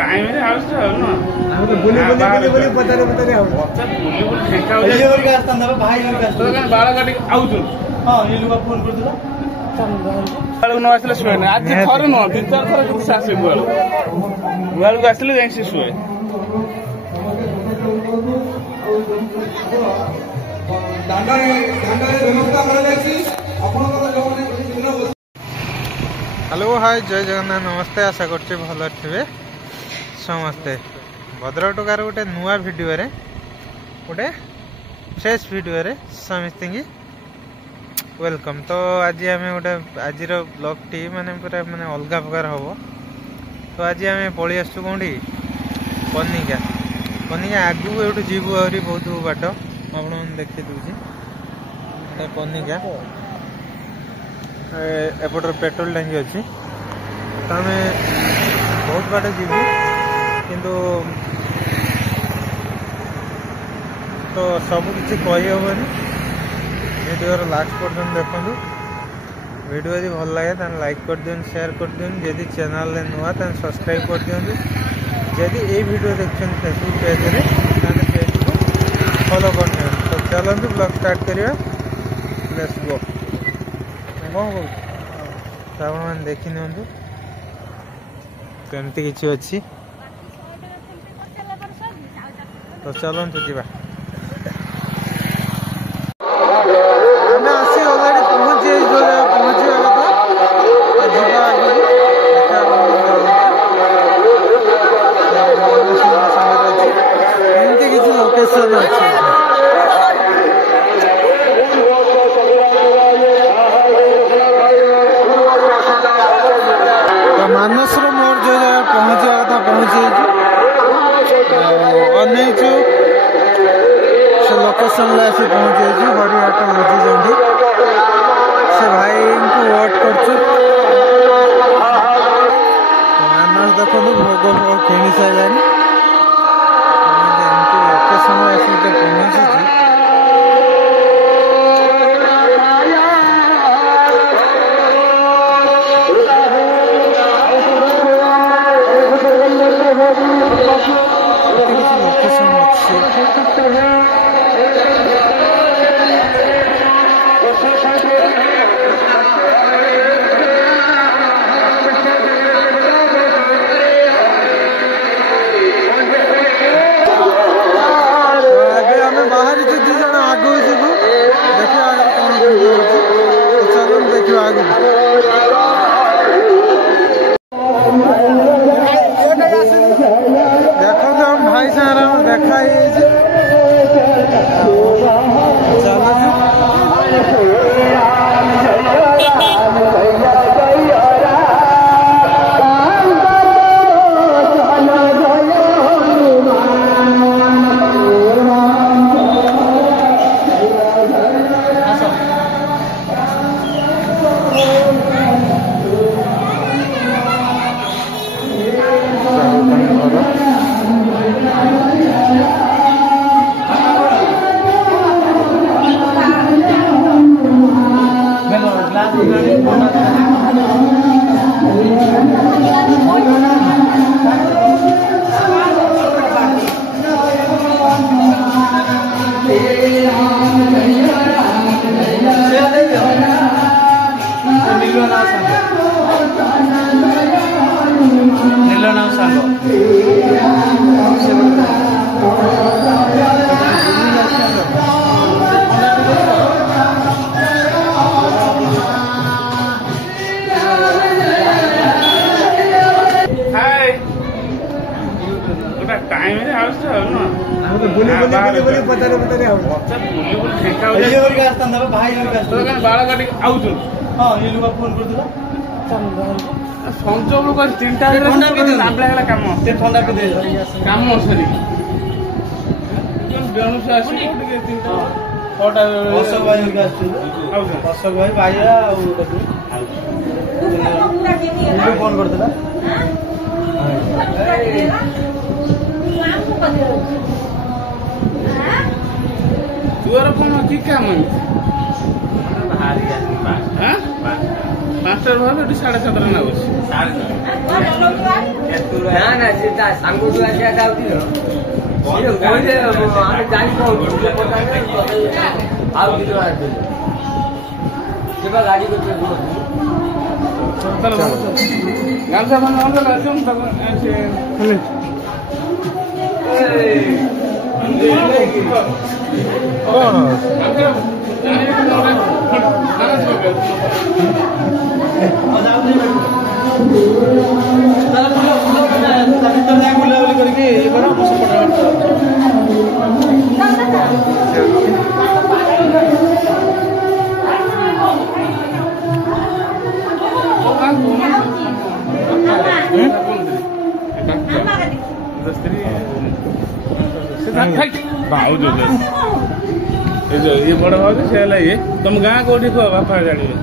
Time रे house ना हम तो बोली पता हाउस अच्छा बोली ठेका हो ये और का आस्ता भाई और का तो कान बाळा काटी आउछु हां ये लुगा फोन करथला बाळा न आसले सुए ना आज थरे न तीन चार थरे किछ सासे बाळा बाळा को आसले जाई से सुए दांडारे व्यवस्था करा जायछि आपण को हेलो हाय जय जगन्नाथ नमस्ते आशा करछे भलो थिबे समस्ते भद्रटकार गोटे नुआ वीडियो रे गोटे फ्रेश वीडियो रे समस्त की वेलकम। तो आज आम गोटे आज ब्लॉग टी माने पूरा माने अलग प्रकार हम। तो आज आम पलि आसु कौटी कनिका कनिका आगू एठू जीवु आहरी बहुत बाट आप देखी दूसरी कनिका एपटर पेट्रोल टंकी अच्छी तो आम बहुत बाट जीवु किंतु तो सब किसी कहीहबनी वीडियो लास्ट पर्यटन देखूँ। वीडियो यदि भल लगे तो लाइक कर दिखाँ शेयर कर दिखाँ जदि चैनल नुआ तो सब्सक्राइब कर दिखाँ जदि ये वीडियो देखते फेसबुक पेज रे पेज को फॉलो कर दिखाँ। तो चलते ब्लॉग स्टार्ट करिया लेट्स गो कौन तो आप देखी नियंतु केमती किसी अच्छी तो चलते जीवा आम आसी अलरेडी पहुंचे जो पहुंचा कथा जीवा एमती किसी लोकेशन अच्छी मानसर मोर जो जगह पहुंचा था पहुंचे अनैचु से लोकेशन आसी पहुंचे हरिहाट बुझी से भाई को वेट कर मानस देखो भोग भोग किणी सारे लोकेशन आसी पहुंची टाइम रे हाउस ना हम तो बोली पता हाउस अच्छा बोली ठेका हो ये और का आस्ता भाई और का तो कान बाळा काटी आउछु हां ये लुगा फोन करथला संजो लोग तीनटा ठंडा पी दे नाबला गला काम से ठंडा पी दे काम सरी बेणु से आसी के तीनटा छोटा अशोक भाई और का आउछु अशोक भाई भाईरा आ फोन करथला तुअर कौन की काम है भारी 5 5ଟାରେ ବାହାରୁ ଏଠି 7:30ରେ ଲାଗୁଛି। ନା ନା ସେ ତା ସାଙ୍ଗଠୁ ଆସିବା ଯାଉଛି କହିଲେ ଆମେ ଜାଣିପାରୁଛୁ ଆଉ କିଛି ଯିବା ଗାଡ଼ି କରିବେ ଗାମୁଛା ମାନେ ବୁଲାବୁଲି କରିକି ଭାଉଜ ଇଏ ବଡ ଭାଉଜ ସେ ହେଲା ଇଏ। ତମ ଗାଁ କୋଉଠି କୁହ ବାପା ଜାଣିବେ।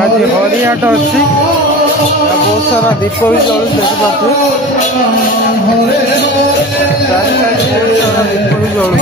आज हरिहाट अच्छी बहुत सारा दीप भी जलू देखिपे बहुत सारा दीप भी जलू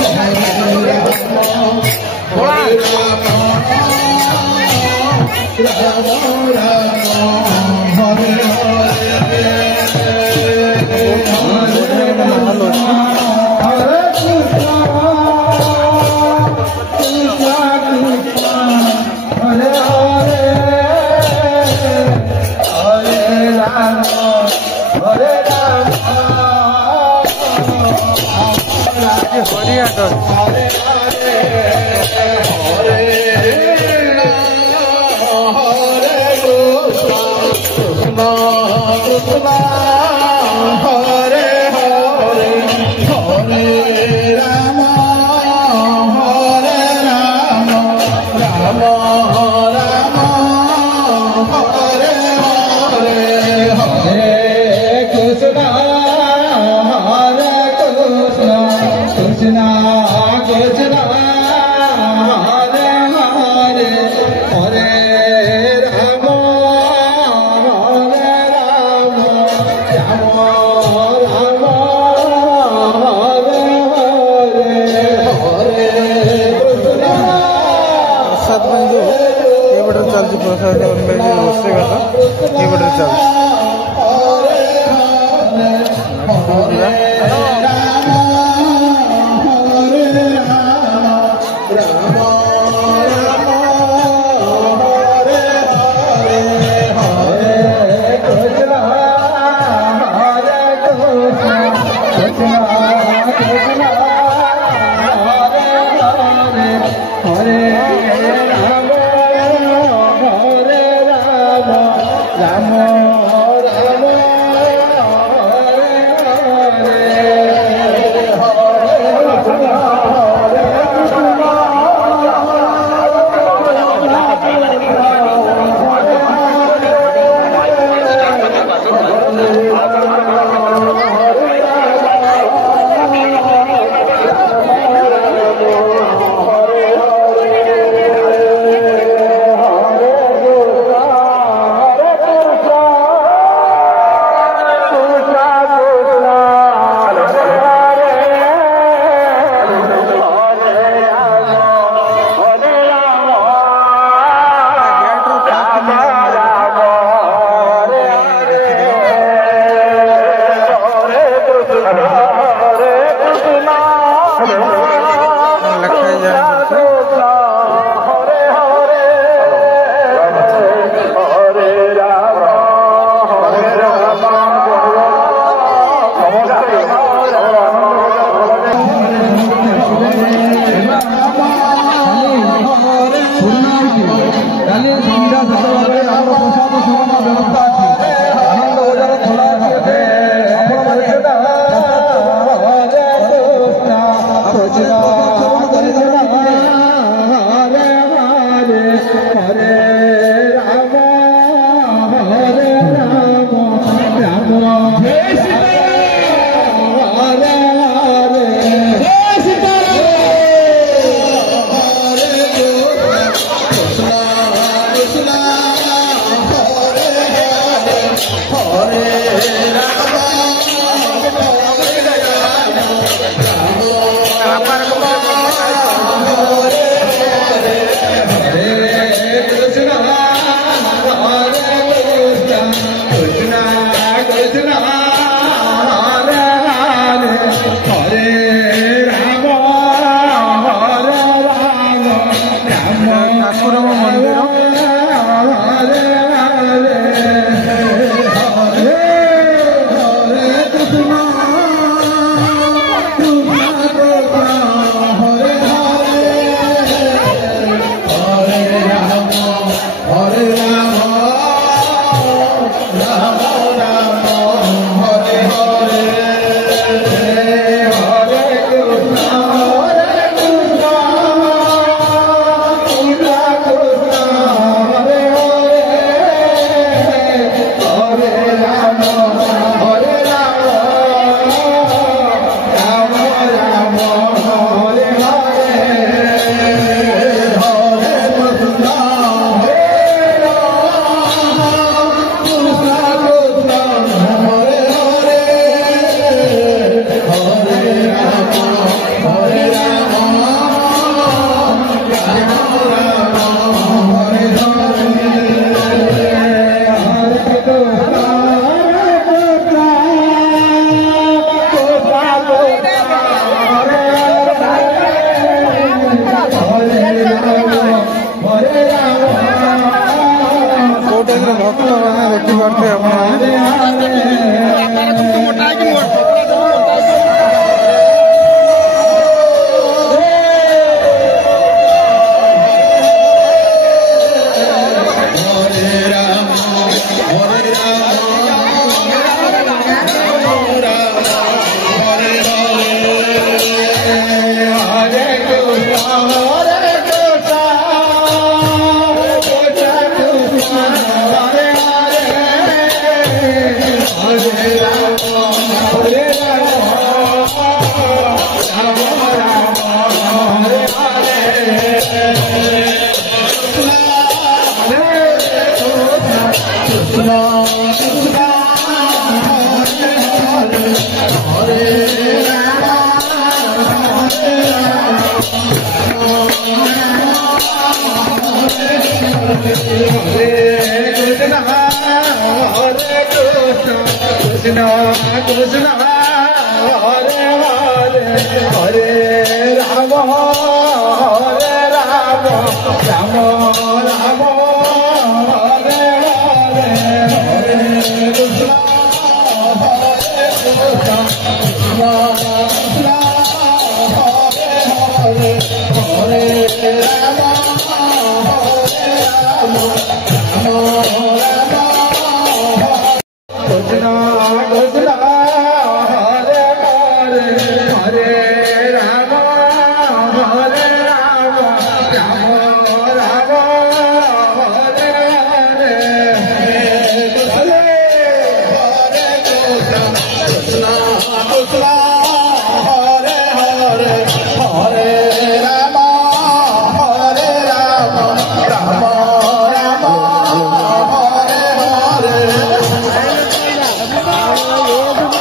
Krishna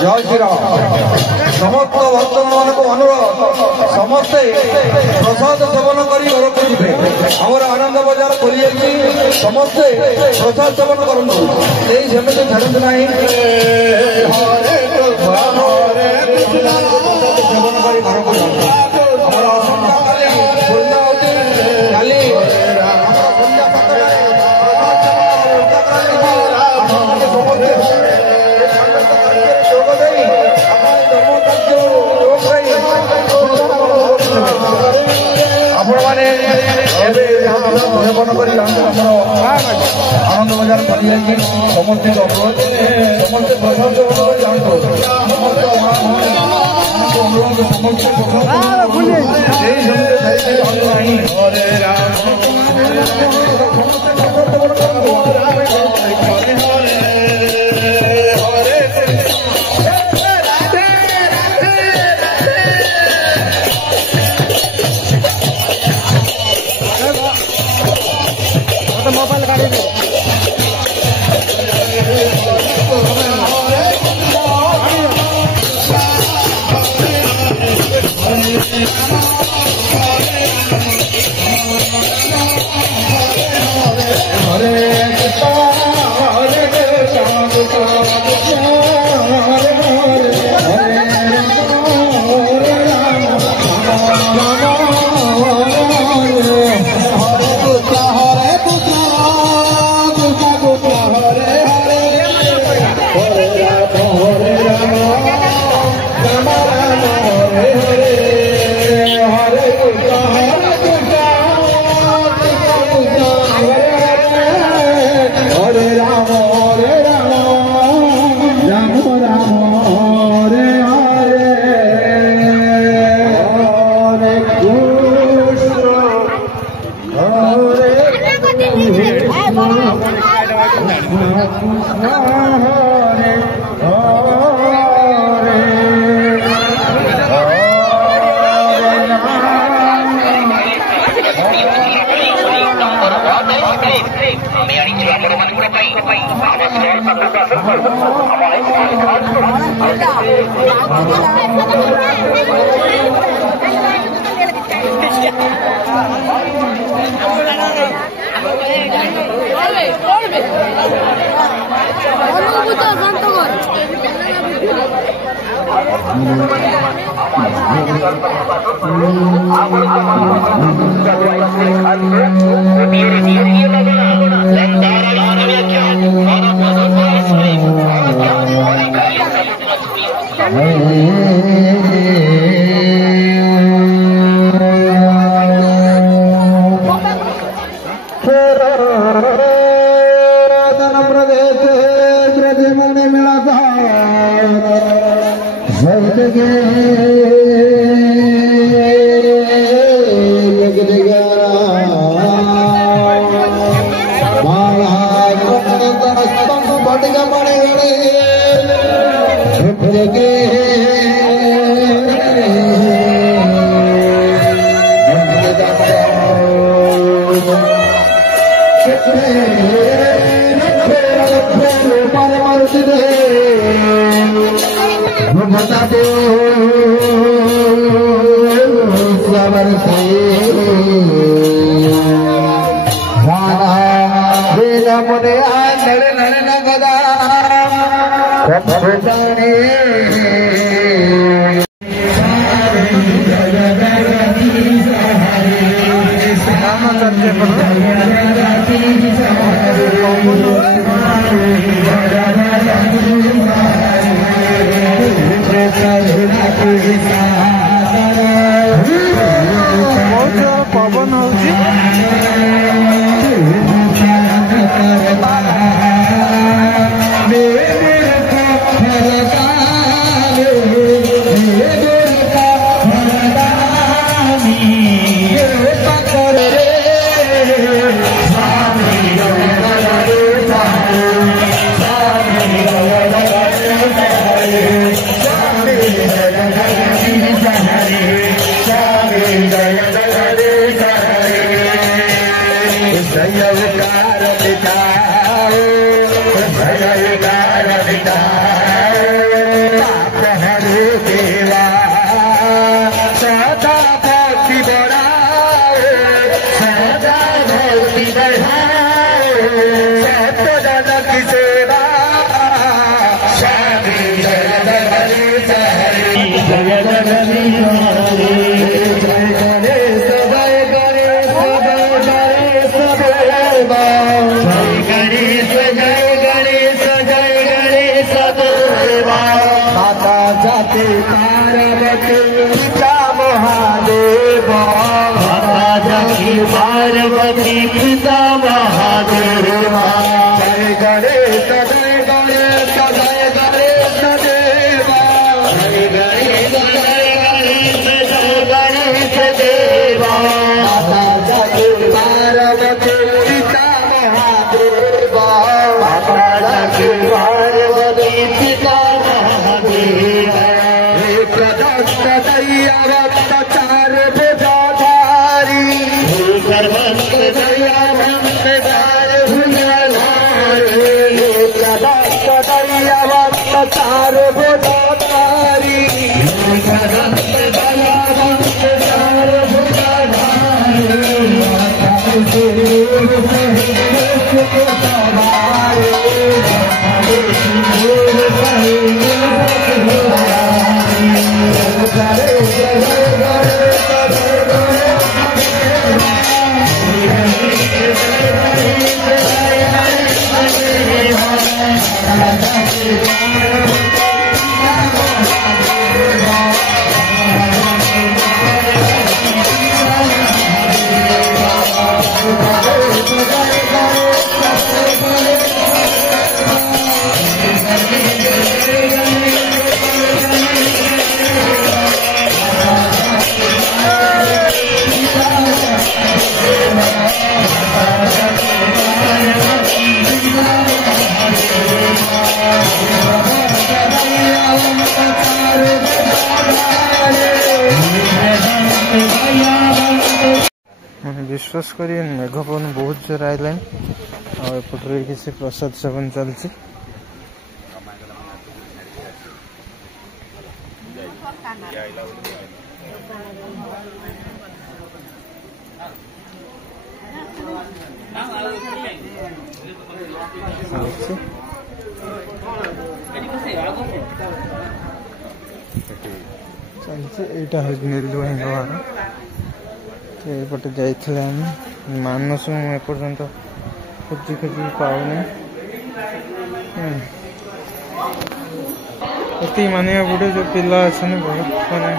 जय श्री राम समस्त भक्त मान को अनुरोध समस्ते प्रसाद सेवन कर घर को जी आमर आनंद बजार खोली समस्ते प्रसाद सेवन करूँ सेमती छाड़ू ना सेवन कर घर को काली सेवन कर आनंद बजार खोली समस्ते अनुरोध समस्ते प्रसाद सेवन कर जातु अनुरोध समस्ते मोबाइल गाड़ी भयकार मिटाओ भयकार मिटाओ पाप हरो देवा सदा भक्ति बढ़ाओ सदा भक्ति बढ़ाओ सत्य की सेवा स्वामी जय गणेश हरि जय गणेश जाते पार्वती पिता महादेव माता जाती पार्वती पिता महादेव जय गणेश जय गणेश जय गणेश देवा जय गणेश जय गणेश जय गणेश देवा माता जाती पार्वती पिता महादेव माता जाती पार्वती पिता चार भुजाधारी सर्वंत दया भक्त दया भक्त चार भुजाधारी दया भक्त चार विश्वास करिए मेघ पवन बहुत जोर आइला आउपटे किसी प्रसाद सेवन चलती यहाँ नीलू भाई घर तो ये जाइए मानस एपर्तंत खोजी खोजी पाऊनी ये मानवा पड़े जो पिला अच्छे बहुत मानने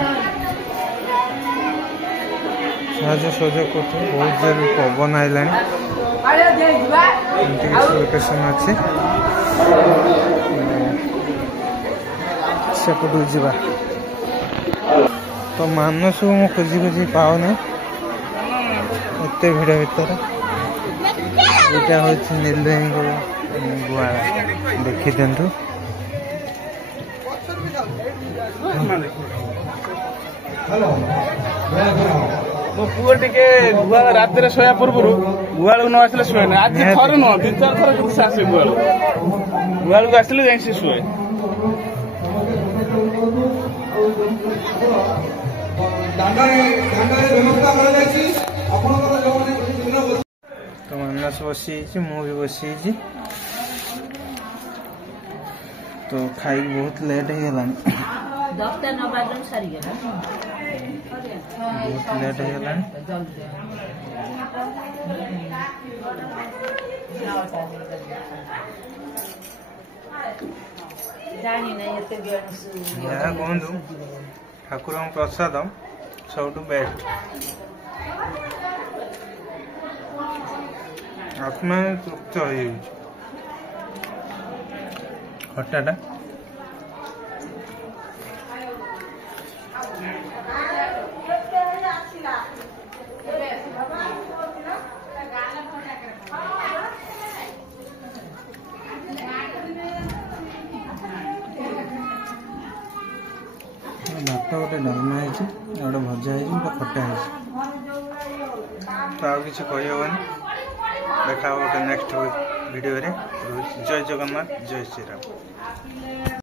साहय सहयोग कर बहुत जोर पवन आईला लोकेशन अच्छी सेपटू जा तो मानस मु खोजी खोजी पाऊनी एत भिड़ भितर यहाँ हूँ नीलू गुआला देखी दिंटू मो पुओ टिके गुआ रात शोया पूर्व गुआल न आसले शुए ना आज थर नुह दी चार थर कि आसे गुआल को आसले जाए शुए तो मानस बसी मु भी बसी तो खाई बहुत लेट हो गला बहुत लेट हो गला कहूँ ठाकुर प्रसाद सब बेस्ट आत्मा तृप्त हो खटाटा भात गोटे डालमा गोटे भजा है खटा है तो आ कि कही हेनी देखा गोटे नेक्स्ट वीडियो रे। जय जगन्नाथ, जय श्रीराम।